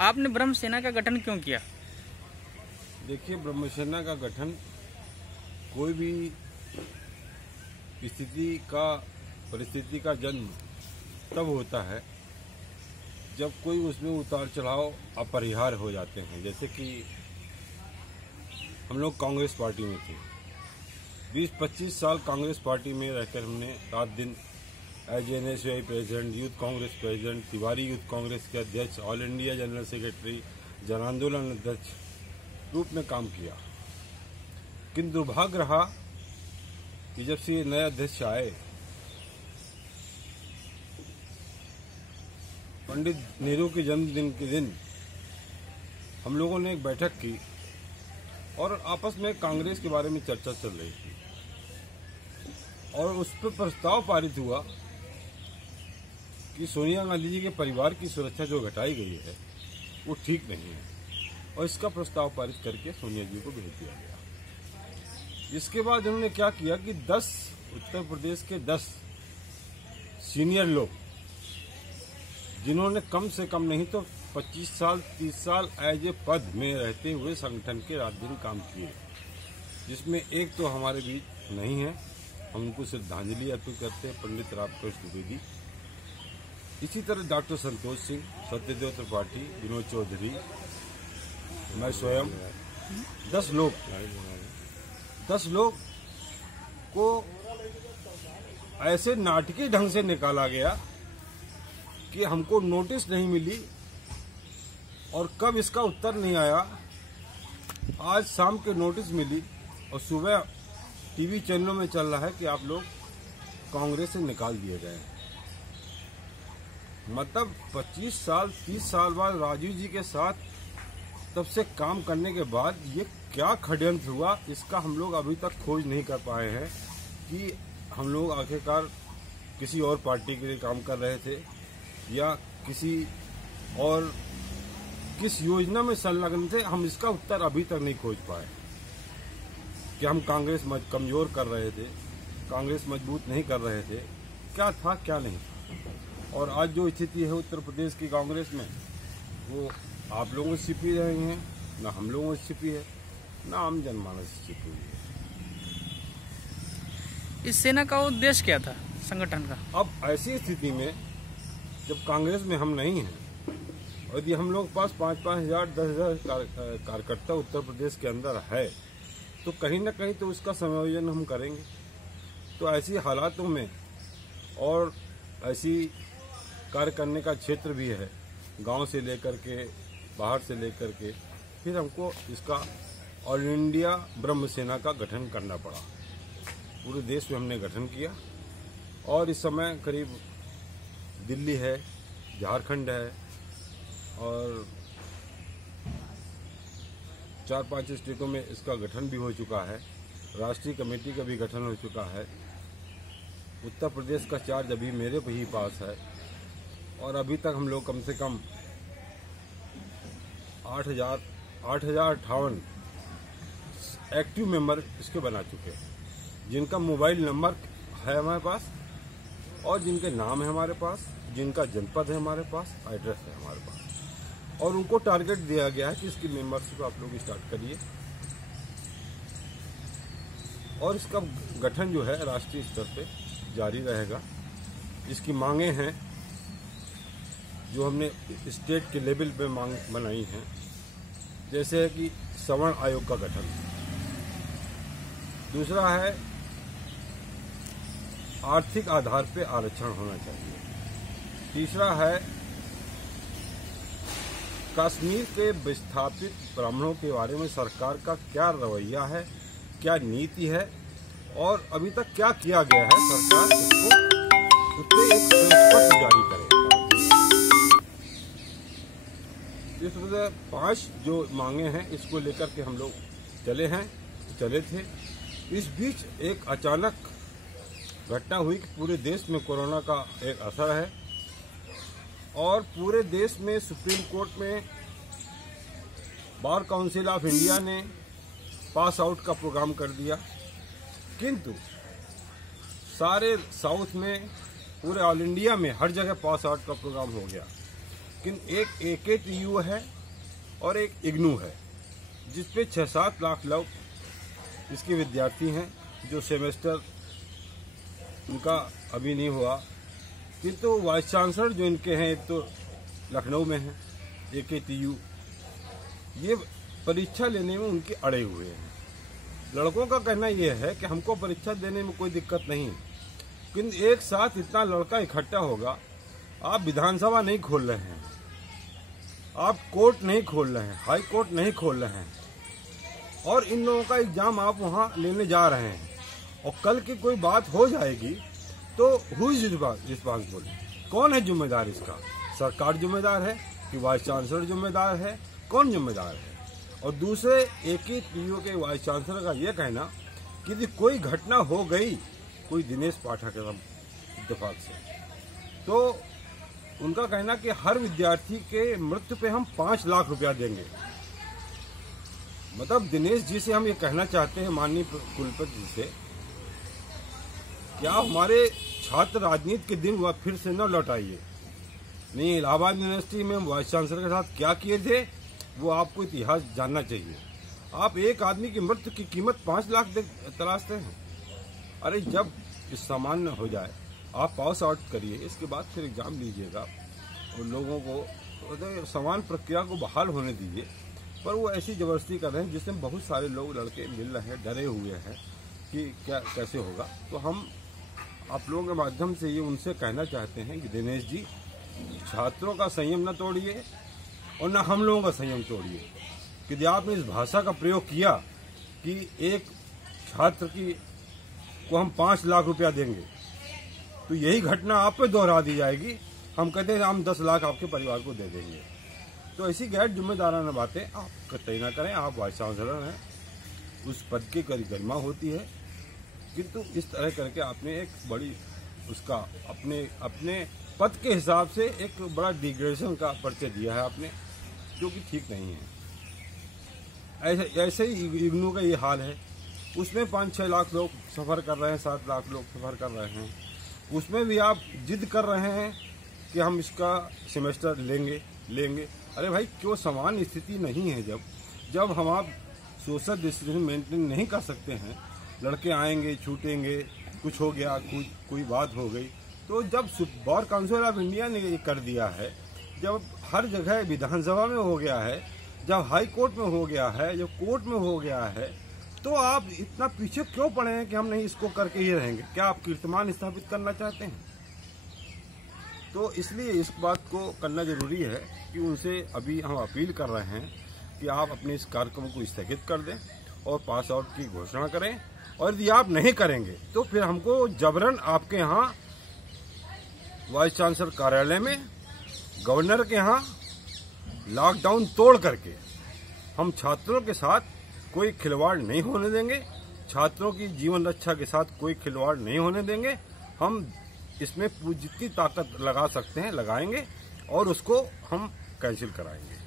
आपने ब्रह्म सेना का गठन क्यों किया? देखिए, ब्रह्म सेना का गठन कोई भी परिस्थिति का जन्म तब होता है जब कोई उसमें उतार चढ़ाव अपरिहार्य हो जाते हैं। जैसे कि हम लोग कांग्रेस पार्टी में थे, 20-25 साल कांग्रेस पार्टी में रहकर हमने रात दिन as NSY president, youth Congress president, Tiwari youth Congress के अध्यक्ष, ऑल इंडिया जनरल सेक्रेटरी, जन आंदोलन अध्यक्ष रूप में काम किया। लेकिन दुर्भाग्य रहा कि जब से नए अध्यक्ष आए, पंडित नेहरू के जन्मदिन के दिन हम लोगों ने एक बैठक की और आपस में कांग्रेस के बारे में चर्चा चल रही थी और उस पर प्रस्ताव पारित हुआ कि सोनिया गांधी जी के परिवार की सुरक्षा जो घटाई गई है वो ठीक नहीं है, और इसका प्रस्ताव पारित करके सोनिया जी को भेज दिया गया। इसके बाद उन्होंने क्या किया कि 10 उत्तर प्रदेश के 10 सीनियर लोग, जिन्होंने कम से कम नहीं तो 25 साल 30 साल एज ए पद में रहते हुए संगठन के रात दिन काम किए, जिसमें एक तो हमारे बीच नहीं है, हम उनको श्रद्धांजलि अर्पित करते हैं, पंडित रामकृष्ण द्विवेदी। इसी तरह डॉक्टर संतोष सिंह, सत्यदेव त्रिपाठी, विनोद चौधरी, मैं स्वयं, 10 लोग को ऐसे नाटकीय ढंग से निकाला गया कि हमको नोटिस नहीं मिली और कब इसका उत्तर नहीं आया। आज शाम के नोटिस मिली और सुबह टीवी चैनलों में चल रहा है कि आप लोग कांग्रेस से निकाल दिए गए। मतलब 25 साल 30 साल बाद राजीव जी के साथ तब से काम करने के बाद ये क्या षड्यंत्र हुआ, इसका हम लोग अभी तक खोज नहीं कर पाए हैं कि हम लोग आखिरकार किसी और पार्टी के लिए काम कर रहे थे या किसी और किस योजना में संलग्न थे। हम इसका उत्तर अभी तक नहीं खोज पाए कि हम कांग्रेस कमजोर कर रहे थे, कांग्रेस मजबूत नहीं कर रहे थे, क्या था क्या नहीं था। और आज जो स्थिति है उत्तर प्रदेश की कांग्रेस में, वो आप लोगों से छिपी रही हैं, ना हम लोगों से छिपी है, ना आम जनमानस से छिपी हुई है। इस सेना का उद्देश्य क्या था संगठन का? अब ऐसी स्थिति में जब कांग्रेस में हम नहीं हैं और यदि हम लोग पास 5-5 हजार 10,000 कार्यकर्ता उत्तर प्रदेश के अंदर है, तो कहीं ना कहीं तो उसका समायोजन हम करेंगे। तो ऐसी हालातों में और ऐसी कार्य करने का क्षेत्र भी है, गांव से लेकर के बाहर से लेकर के, फिर हमको इसका ऑल इंडिया ब्रह्म सेना का गठन करना पड़ा। पूरे देश में हमने गठन किया और इस समय करीब दिल्ली है, झारखंड है और 4-5 स्टेटों में इसका गठन भी हो चुका है। राष्ट्रीय कमेटी का भी गठन हो चुका है। उत्तर प्रदेश का चार्ज अभी मेरे ही पास है और अभी तक हम लोग कम से कम 8,058 एक्टिव मेंबर इसके बना चुके हैं, जिनका मोबाइल नंबर है हमारे पास और जिनके नाम है हमारे पास, जिनका जनपद है हमारे पास, एड्रेस है हमारे पास, और उनको टारगेट दिया गया है कि इसकी मेंबरशिप आप लोग स्टार्ट करिए। और इसका गठन जो है राष्ट्रीय स्तर पे जारी रहेगा। इसकी मांगें हैं जो हमने स्टेट के लेवल पे मांग बनाई हैं, जैसे है कि सवर्ण आयोग का गठन, दूसरा है आर्थिक आधार पे आरक्षण होना चाहिए, तीसरा है कश्मीर के विस्थापित ब्राह्मणों के बारे में सरकार का क्या रवैया है, क्या नीति है और अभी तक क्या किया गया है, सरकार उसको एक प्रपत्र जारी करे। इस वजह 5 जो मांगे हैं इसको लेकर के हम लोग चले थे। इस बीच एक अचानक घटना हुई कि पूरे देश में कोरोना का एक असर है और पूरे देश में सुप्रीम कोर्ट में बार काउंसिल ऑफ इंडिया ने पास आउट का प्रोग्राम कर दिया, किंतु सारे साउथ में, पूरे ऑल इंडिया में हर जगह पास आउट का प्रोग्राम हो गया। कि एक AKTU है और एक इग्नू है, जिसपे 6-7 लाख लोग इसके विद्यार्थी हैं, जो सेमेस्टर उनका अभी नहीं हुआ। किंतु वाइस चांसलर जो इनके हैं, एक तो लखनऊ में है AKTU, ये परीक्षा लेने में उनके अड़े हुए हैं। लड़कों का कहना यह है कि हमको परीक्षा देने में कोई दिक्कत नहीं, किंतु एक साथ इतना लड़का इकट्ठा होगा, आप विधानसभा नहीं खोल रहे हैं, आप कोर्ट नहीं खोल रहे हैं, हाई कोर्ट नहीं खोल रहे हैं, और इन लोगों का एग्जाम आप वहां लेने जा रहे हैं, और कल की कोई बात हो जाएगी तो हु इज रिस्पांसिबल? कौन है जिम्मेदार इसका? सरकार जिम्मेदार है कि वाइस चांसलर जिम्मेदार है? कौन जिम्मेदार है? और दूसरे AKTU के वाइस चांसलर का यह कहना कि यदि कोई घटना हो गई, कोई दिनेश पाठक के इत्तेफाक से, तो उनका कहना कि हर विद्यार्थी के मृत्यु पे हम 5 लाख रुपया देंगे। मतलब दिनेश जी से हम ये कहना चाहते हैं, माननीय कुलपति जी से, कि आप हमारे छात्र राजनीति के दिन वह फिर से न लौटाइए। नहीं, इलाहाबाद यूनिवर्सिटी में वाइस चांसलर के साथ क्या किए थे वो आपको इतिहास जानना चाहिए। आप एक आदमी की मृत्यु की कीमत 5 लाख तलाशते हैं। अरे जब इस सामान्य हो जाए, आप पास आउट करिए, इसके बाद फिर एग्जाम लीजिएगा और लोगों को समान प्रक्रिया को बहाल होने दीजिए। पर वो ऐसी जबरदस्ती कर रहे हैं जिसमें बहुत सारे लोग लड़के मिल रहे हैं, डरे हुए हैं कि क्या कैसे होगा। तो हम आप लोगों के माध्यम से ये उनसे कहना चाहते हैं कि दिनेश जी, छात्रों का संयम न तोड़िए और न हम लोगों का संयम तोड़िए। कि यदि आपने इस भाषा का प्रयोग किया कि एक छात्र को हम 5 लाख रुपया देंगे, तो यही घटना आप पे दोहरा दी जाएगी। हम कहते हैं हम 10 लाख आपके परिवार को दे देंगे। तो ऐसी गैर जिम्मेदाराना बातें आप कतई ना करें। आप वाइस चांसलर हैं, उस पद की गरिमा होती है, किंतु इस तरह करके आपने एक बड़ी उसका अपने पद के हिसाब से एक बड़ा डिग्रेडेशन का परिचय दिया है आपने, जो कि ठीक नहीं है। ऐसे ही इग्नू का ये हाल है, उसमें 5-6 लाख लोग सफ़र कर रहे हैं, 7 लाख लोग सफ़र कर रहे हैं। उसमें भी आप जिद कर रहे हैं कि हम इसका सेमेस्टर लेंगे। अरे भाई, क्यों समान स्थिति नहीं है? जब हम आप सोशल डिस्टेंस मेंटेन नहीं कर सकते हैं, लड़के आएंगे, छूटेंगे, कुछ हो गया, कोई बात हो गई, तो जब बार काउंसिल ऑफ इंडिया ने ये कर दिया है, जब हर जगह विधानसभा में हो गया है, जब हाई कोर्ट में हो गया है, जब कोर्ट में हो गया है, तो आप इतना पीछे क्यों पड़े हैं कि हम नहीं इसको करके ही रहेंगे? क्या आप कीर्तिमान स्थापित करना चाहते हैं? तो इसलिए इस बात को करना जरूरी है कि उनसे अभी हम अपील कर रहे हैं कि आप अपने इस कार्यक्रम को स्थगित कर दें और पास आउट की घोषणा करें। और यदि आप नहीं करेंगे तो फिर हमको जबरन आपके यहाँ वाइस चांसलर कार्यालय में, गवर्नर के यहाँ लॉकडाउन तोड़ करके हम छात्रों के साथ कोई खिलवाड़ नहीं होने देंगे। छात्रों की जीवन रक्षा के साथ कोई खिलवाड़ नहीं होने देंगे। हम इसमें जितनी ताकत लगा सकते हैं लगाएंगे और उसको हम कैंसिल कराएंगे।